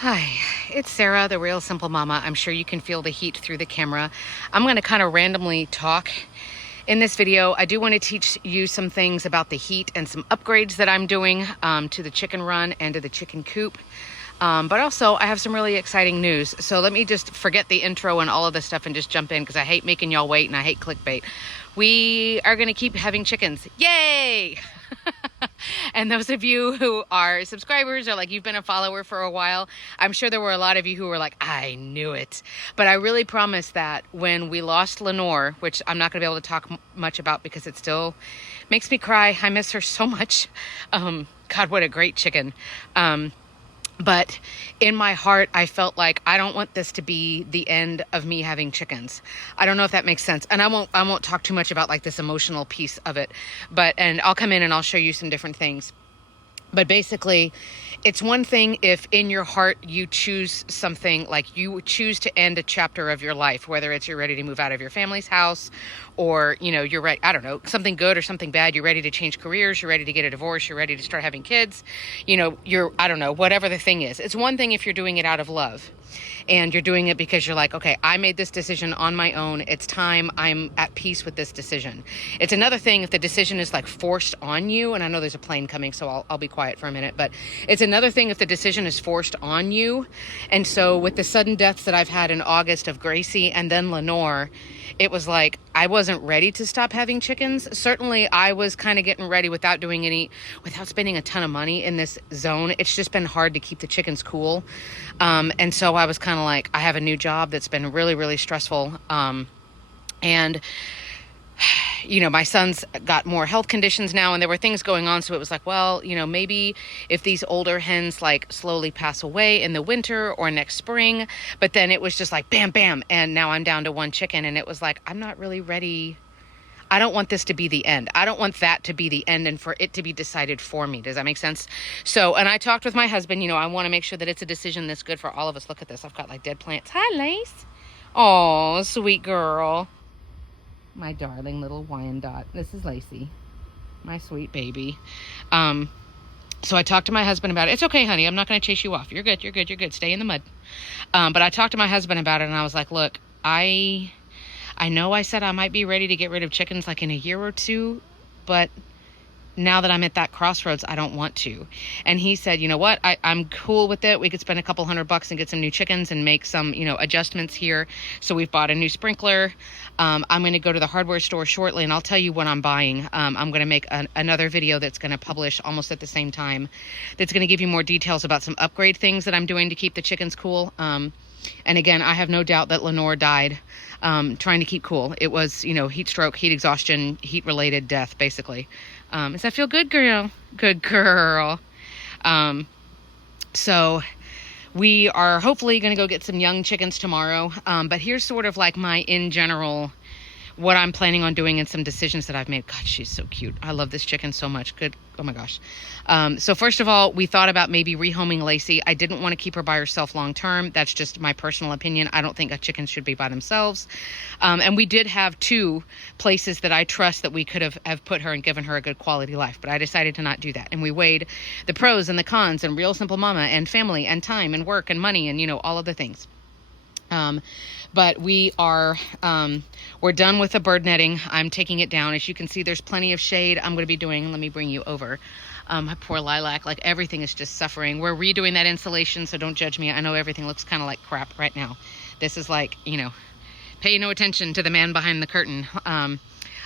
Hi, it's Sarah, the Real Simple Mama. I'm sure you can feel the heat through the camera. I'm going to kind of randomly talk in this video. I do want to teach you some things about the heat and some upgrades that I'm doing to the chicken run and to the chicken coop. But also I have some really exciting news. So let me just forget the intro and all of this stuff and just jump in because I hate making y'all wait and I hate clickbait. We are going to keep having chickens. Yay! And those of you who are subscribers or like you've been a follower for a while, I'm sure there were a lot of you who were like, I knew it. But I really promise that when we lost Lenore, which I'm not going to be able to talk much about because it still makes me cry. I miss her so much. God, what a great chicken. But in my heart, I felt like I don't want this to be the end of me having chickens. I don't know if that makes sense. And I won't talk too much about like this emotional piece of it, and I'll come in and I'll show you some different things. But basically, it's one thing if in your heart you choose something, like you choose to end a chapter of your life, whether it's you're ready to move out of your family's house or, you know, you're ready, I don't know, something good or something bad. You're ready to change careers. You're ready to get a divorce. You're ready to start having kids. You know, I don't know, whatever the thing is. It's one thing if you're doing it out of love. And you're doing it because you're like, okay, I made this decision on my own. It's time. I'm at peace with this decision. It's another thing if the decision is like forced on you. And I know there's a plane coming, so I'll be quiet for a minute. But it's another thing if the decision is forced on you. And so with the sudden deaths that I've had in August of Gracie and then Lenore, it was like I wasn't ready to stop having chickens. Certainly I was kind of getting ready without spending a ton of money in this zone. It's just been hard to keep the chickens cool. And so I was kind of like, I have a new job that's been really, really stressful. And you know, my son's got more health conditions now and there were things going on. So it was like, well, you know, maybe if these older hens like slowly pass away in the winter or next spring, but then it was just like, bam, bam. And now I'm down to one chicken. And it was like, I'm not really ready. I don't want this to be the end. I don't want that to be the end and for it to be decided for me. Does that make sense? So, and I talked with my husband, you know, I want to make sure that it's a decision that's good for all of us. Look at this. I've got like dead plants. Hi, Lace. Oh, sweet girl. My darling little Wyandotte. This is Lacey, my sweet baby. So I talked to my husband about it. It's okay, honey. I'm not going to chase you off. You're good. You're good. You're good. Stay in the mud. But I talked to my husband about it and I was like, look, I know I said I might be ready to get rid of chickens like in a year or two, but now that I'm at that crossroads, I don't want to. And he said, you know what, I'm cool with it. We could spend a couple $100 and get some new chickens and make some, you know, adjustments here. So we've bought a new sprinkler. I'm going to go to the hardware store shortly and I'll tell you what I'm buying. I'm going to make another video that's going to publish almost at the same time. That's going to give you more details about some upgrade things that I'm doing to keep the chickens cool. And again, I have no doubt that Lenore died trying to keep cool. It was, you know, heat stroke, heat exhaustion, heat-related death, basically. Does that feel good, girl? Good girl. So we are hopefully going to go get some young chickens tomorrow. But here's sort of like my, in general, what I'm planning on doing and some decisions that I've made. God, she's so cute. I love this chicken so much. Good. Oh my gosh. So first of all, we thought about maybe rehoming Lacey. I didn't want to keep her by herself long term. That's just my personal opinion. I don't think a chicken should be by themselves. And we did have two places that I trust that we could have put her and given her a good quality life. But I decided to not do that. And we weighed the pros and the cons and Real Simple Mama and family and time and work and money and, you know, all of the things. But we are, we're done with the bird netting. I'm taking it down. As you can see, there's plenty of shade. I'm going to be doing, let me bring you over. My poor lilac, like everything is just suffering. We're redoing that insulation, so don't judge me. I know everything looks kind of like crap right now. This is like, you know, pay no attention to the man behind the curtain.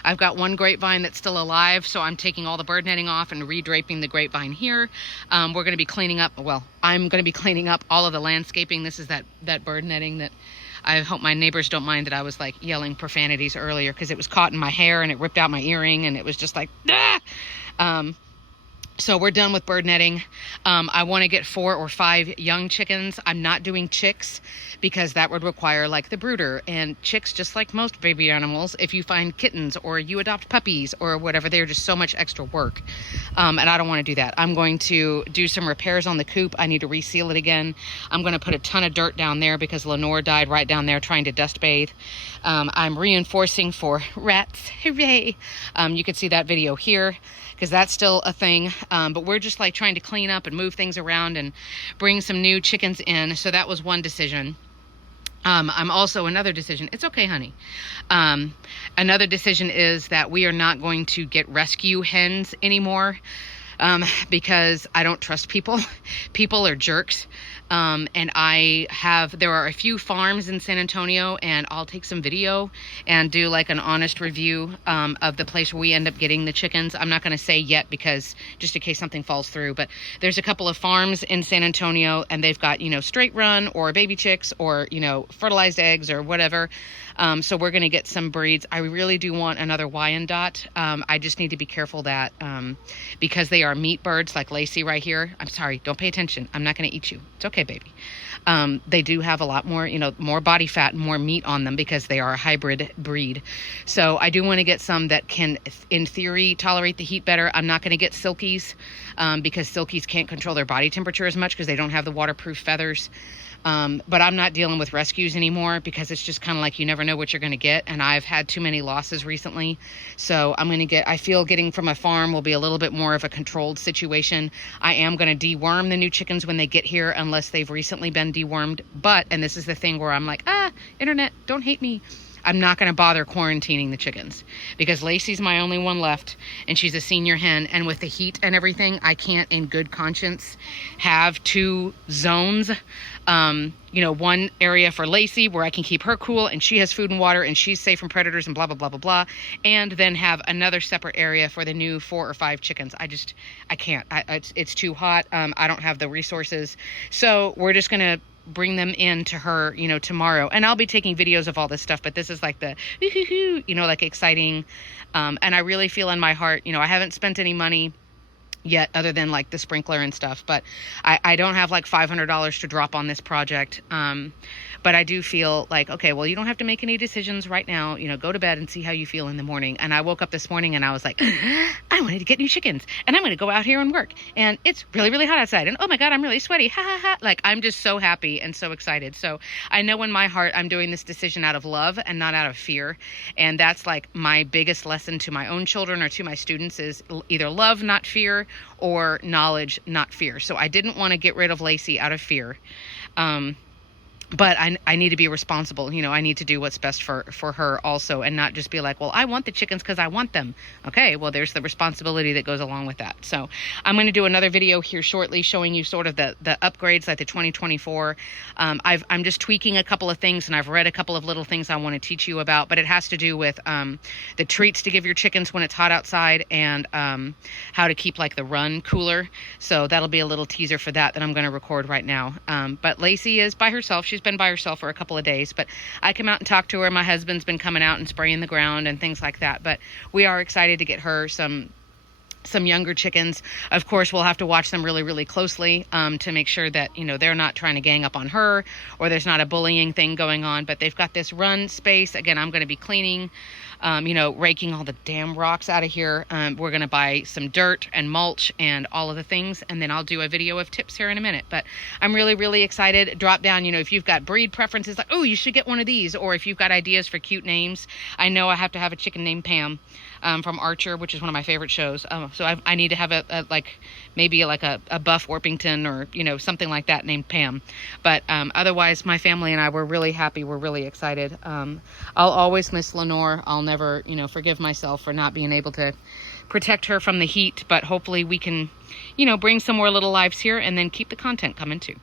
I've got one grapevine that's still alive, so I'm taking all the bird netting off and redraping the grapevine here. We're going to be cleaning up, well, I'm going to be cleaning up all of the landscaping. This is that bird netting that I hope my neighbors don't mind that I was like yelling profanities earlier because it was caught in my hair and it ripped out my earring and it was just like, ah! So we're done with bird netting. I want to get 4 or 5 young chickens. I'm not doing chicks because that would require like the brooder, and chicks, just like most baby animals, if you find kittens or you adopt puppies or whatever, they're just so much extra work. And I don't want to do that. I'm going to do some repairs on the coop. I need to reseal it again. I'm going to put a ton of dirt down there because Lenore died right down there trying to dust bathe. I'm reinforcing for rats. Hooray. You can see that video here because that's still a thing. But we're just like trying to clean up and move things around and bring some new chickens in. So that was one decision. I'm also another decision. It's okay, honey. Another decision is that we are not going to get rescue hens anymore. Because I don't trust people. People are jerks. And there are a few farms in San Antonio, and I'll take some video and do like an honest review of the place where we end up getting the chickens. I'm not going to say yet because just in case something falls through, but there's a couple of farms in San Antonio, and they've got, straight run or baby chicks or, fertilized eggs or whatever. So we're going to get some breeds. I really do want another Wyandotte. I just need to be careful that, because they are meat birds like Lacey right here. I'm sorry, don't pay attention. I'm not going to eat you. It's okay, baby. They do have a lot more, more body fat and more meat on them because they are a hybrid breed. So I do want to get some that can, in theory, tolerate the heat better. I'm not going to get silkies, because silkies can't control their body temperature as much because they don't have the waterproof feathers. But I'm not dealing with rescues anymore because it's just kind of like you never know what you're going to get. And I've had too many losses recently. So I feel getting from a farm will be a little bit more of a controlled situation. I am going to deworm the new chickens when they get here unless they've recently been dewormed. But, and this is the thing where I'm like, internet, don't hate me. I'm not going to bother quarantining the chickens because Lacey's my only one left and she's a senior hen. And with the heat and everything, I can't in good conscience have two zones. One area for Lacey where I can keep her cool and she has food and water and she's safe from predators and blah, blah, blah, blah, blah. And then have another separate area for the new 4 or 5 chickens. I can't. It's too hot. I don't have the resources. So we're just going to bring them in to her, tomorrow. And I'll be taking videos of all this stuff, but this is like the, like exciting. And I really feel in my heart, I haven't spent any money yet other than like the sprinkler and stuff, but I don't have like $500 to drop on this project. But I do feel like, okay, well, you don't have to make any decisions right now, go to bed and see how you feel in the morning. And I woke up this morning and I was like, I wanted to get new chickens and I'm going to go out here and work. And it's really, really hot outside. And oh my God, I'm really sweaty. Ha ha ha. Like, I'm just so happy and so excited. So I know in my heart, I'm doing this decision out of love and not out of fear. And that's like my biggest lesson to my own children or to my students is either love, not fear, or knowledge, not fear. So I didn't want to get rid of Lacey out of fear. But I need to be responsible. I need to do what's best for her also and not just be like, well, I want the chickens because I want them. Okay, well, there's the responsibility that goes along with that. So I'm going to do another video here shortly showing you sort of the upgrades like the 2024. I'm just tweaking a couple of things and I've read a couple of little things I want to teach you about, but it has to do with the treats to give your chickens when it's hot outside and how to keep like the run cooler. So that'll be a little teaser for that I'm going to record right now. But Lacey is by herself. She's been by herself for a couple of days, but I come out and talk to her. My husband's been coming out and spraying the ground and things like that, but we are excited to get her some younger chickens. Of course, we'll have to watch them really, really closely to make sure that, they're not trying to gang up on her or there's not a bullying thing going on, but they've got this run space. Again, I'm going to be cleaning, raking all the damn rocks out of here. We're going to buy some dirt and mulch and all of the things, and then I'll do a video of tips here in a minute. But I'm really, really excited. Drop down, if you've got breed preferences, like, oh, you should get one of these, or if you've got ideas for cute names. I know I have to have a chicken named Pam from Archer, which is one of my favorite shows. So I need to have maybe a buff Orpington or, something like that named Pam. But otherwise, my family and I were really happy. We're really excited. I'll always miss Lenore. I'll never, forgive myself for not being able to protect her from the heat. But hopefully we can, bring some more little lives here and then keep the content coming too.